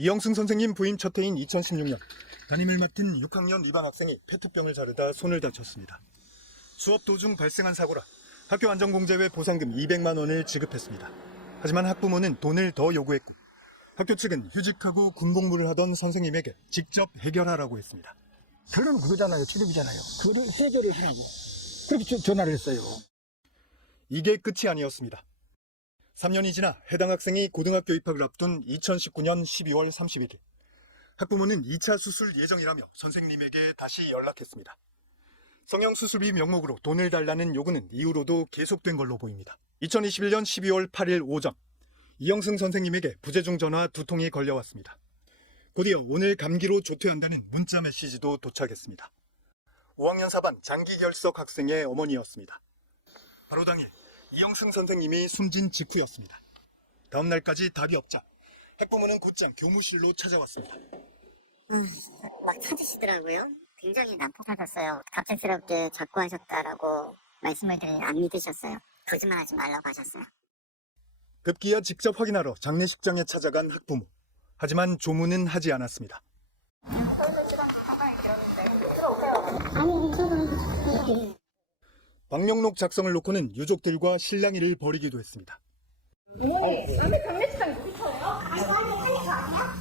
이영승 선생님 부임 첫 해인 2016년 담임을 맡은 6학년 2반 학생이 페트병을 자르다 손을 다쳤습니다. 수업 도중 발생한 사고라 학교 안전공제회 보상금 200만 원을 지급했습니다. 하지만 학부모는 돈을 더 요구했고 학교 측은 휴직하고 군복무를 하던 선생님에게 직접 해결하라고 했습니다. 그러면 그거잖아요. 취업이잖아요. 그거를 해결을 하라고. 그렇게 전화를 했어요. 이게 끝이 아니었습니다. 3년이 지나 해당 학생이 고등학교 입학을 앞둔 2019년 12월 31일 학부모는 2차 수술 예정이라며 선생님에게 다시 연락했습니다. 성형수술비 명목으로 돈을 달라는 요구는 이후로도 계속된 걸로 보입니다. 2021년 12월 8일 오전 이영승 선생님에게 부재중 전화 2통이 걸려왔습니다. 곧이어 오늘 감기로 조퇴한다는 문자 메시지도 도착했습니다. 5학년 4반 장기결석 학생의 어머니였습니다. 바로 당일 이영승 선생님이 숨진 직후였습니다. 다음 날까지 답이 없자 학부모는 곧장 교무실로 찾아왔습니다. 막 찾으시더라고요. 굉장히 난폭하셨어요. 갑작스럽게 자꾸 하셨다라고 말씀을 드리니 안 믿으셨어요. 거짓말하지 말라고 하셨어요. 급기야 직접 확인하러 장례식장에 찾아간 학부모. 하지만 조문은 하지 않았습니다. 방명록 작성을 놓고는 유족들과 실랑이를 벌이기도 했습니다. 남의 장례식장에 누구 쳐요? 아니, 빨리 하는 거 아니야?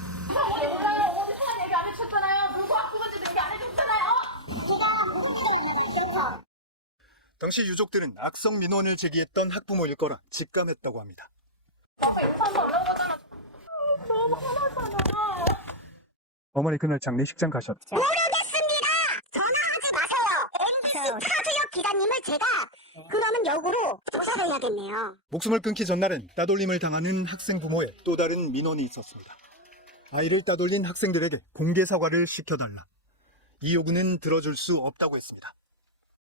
몰라요. 어디 사람 얘기 안 해줬잖아요. 누구 학부모인지도 얘기 안 해줬잖아요. 제가 무슨 얘기예요? 당시 유족들은 악성 민원을 제기했던 학부모일 거라 직감했다고 합니다. 아빠 용산도 올라온 거잖아. 너무 화나잖아. 어머니 그날 장례식장 가셨죠? 모르겠습니다. 전화하지 마세요. MBC 타주역 기자님을 제가 그러면 역으로 조사를 해야겠네요. 목숨을 끊기 전날엔 따돌림을 당하는 학생 부모의 또 다른 민원이 있었습니다. 아이를 따돌린 학생들에게 공개 사과를 시켜달라. 이 요구는 들어줄 수 없다고 했습니다.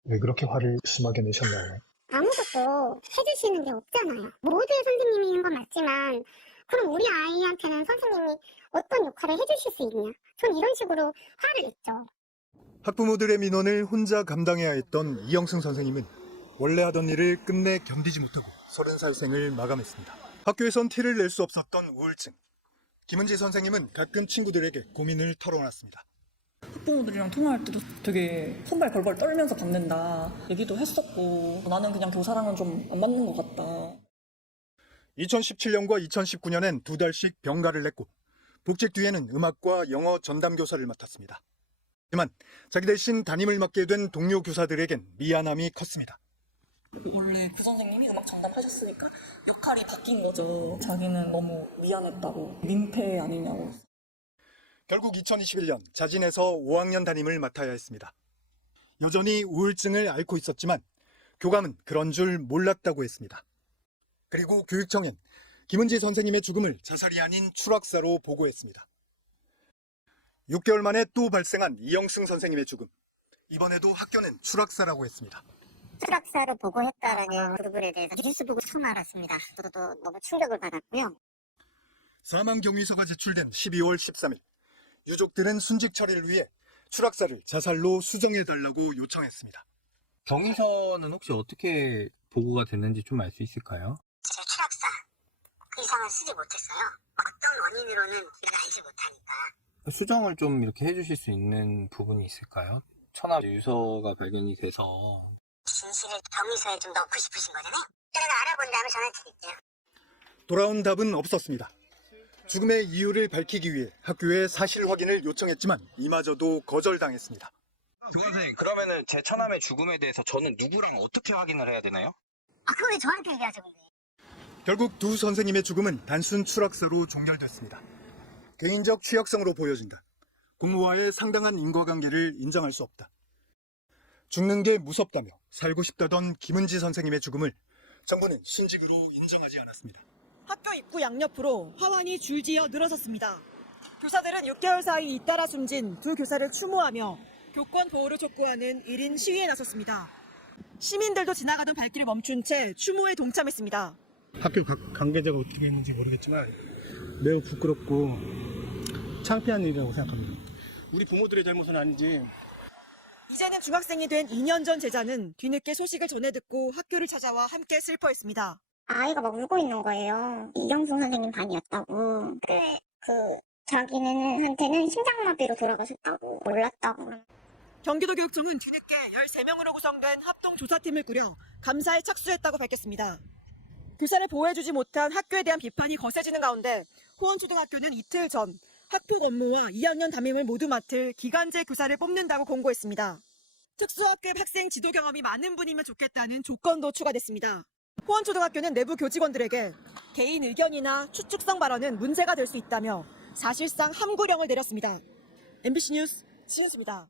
왜 그렇게 화를 심하게 내셨나요? 아무것도 해주시는 게 없잖아요. 모두의 선생님인 건 맞지만 그럼 우리 아이한테는 선생님이 어떤 역할을 해주실 수 있냐? 전 이런 식으로 화를 냈죠. 학부모들의 민원을 혼자 감당해야 했던 이영승 선생님은 원래 하던 일을 끝내 견디지 못하고 30살 생을 마감했습니다. 학교에선 티를 낼 수 없었던 우울증. 김은지 선생님은 가끔 친구들에게 고민을 털어놨습니다. 학부모들이랑 통화할 때도 되게 손발 벌벌 떨면서 받는다 얘기도 했었고 나는 그냥 교사랑은 좀 안 맞는 것 같다. 2017년과 2019년엔 2달씩 병가를 냈고 복직 뒤에는 음악과 영어 전담 교사를 맡았습니다. 하지만 자기 대신 담임을 맡게 된 동료 교사들에겐 미안함이 컸습니다. 원래 그 선생님이 음악 전담하셨으니까 역할이 바뀐 거죠. 자기는 너무 미안했다고, 민폐 아니냐고. 결국 2021년 자진해서 5학년 담임을 맡아야 했습니다. 여전히 우울증을 앓고 있었지만 교감은 그런 줄 몰랐다고 했습니다. 그리고 교육청엔 김은지 선생님의 죽음을 자살이 아닌 추락사로 보고했습니다. 6개월 만에 또 발생한 이영승 선생님의 죽음. 이번에도 학교는 추락사라고 했습니다. 추락사로 보고했다라는 그 부분에 대해서 뉴스 보고 처음 알았습니다. 저도 너무 충격을 받았고요. 사망 경위서가 제출된 12월 13일. 유족들은 순직 처리를 위해 추락사를 자살로 수정해달라고 요청했습니다. 경위서는 혹시 어떻게 보고가 됐는지 좀 알 수 있을까요? 제 추락사 그 이상은 쓰지 못했어요. 어떤 원인으로는 우리가 알지 못하니까. 수정을 좀 이렇게 해주실 수 있는 부분이 있을까요? 천하 유서가 발견이 돼서 진실을 경위서에 좀 넣고 싶으신 거잖아요. 제가 알아본 다음에 전화 드릴게요. 돌아온 답은 없었습니다. 죽음의 이유를 밝히기 위해 학교에 사실 확인을 요청했지만 이마저도 거절당했습니다. 교관선생님, 그러면은 제 처남의 죽음에 대해서 저는 누구랑 어떻게 확인을 해야 되나요? 그거 왜 저한테 얘기하죠, 근데? 결국 두 선생님의 죽음은 단순 추락사로 종결됐습니다. 개인적 취약성으로 보여진다. 부모와의 상당한 인과관계를 인정할 수 없다. 죽는 게 무섭다며 살고 싶다던 김은지 선생님의 죽음을 정부는 신직으로 인정하지 않았습니다. 학교 입구 양옆으로 화환이 줄지어 늘어섰습니다. 교사들은 6개월 사이 잇따라 숨진 두 교사를 추모하며 교권 보호를 촉구하는 1인 시위에 나섰습니다. 시민들도 지나가던 발길을 멈춘 채 추모에 동참했습니다. 학교 관계자가 어떻게 했는지 모르겠지만 매우 부끄럽고 창피한 일이라고 생각합니다. 우리 부모들의 잘못은 아니지. 이제는 중학생이 된 2년 전 제자는 뒤늦게 소식을 전해 듣고 학교를 찾아와 함께 슬퍼했습니다. 아이가 막 울고 있는 거예요. 이영승 선생님 반이었다고. 그래, 자기네한테는 심장마비로 돌아가셨다고 몰랐다고. 경기도교육청은 뒤늦게 13명으로 구성된 합동조사팀을 꾸려 감사에 착수했다고 밝혔습니다. 교사를 보호해주지 못한 학교에 대한 비판이 거세지는 가운데 호원초등학교는 이틀 전 학폭 업무와 2학년 담임을 모두 맡을 기간제 교사를 뽑는다고 공고했습니다. 특수학급 학생 지도 경험이 많은 분이면 좋겠다는 조건도 추가됐습니다. 호원초등학교는 내부 교직원들에게 개인 의견이나 추측성 발언은 문제가 될 수 있다며 사실상 함구령을 내렸습니다. MBC 뉴스 지은수입니다.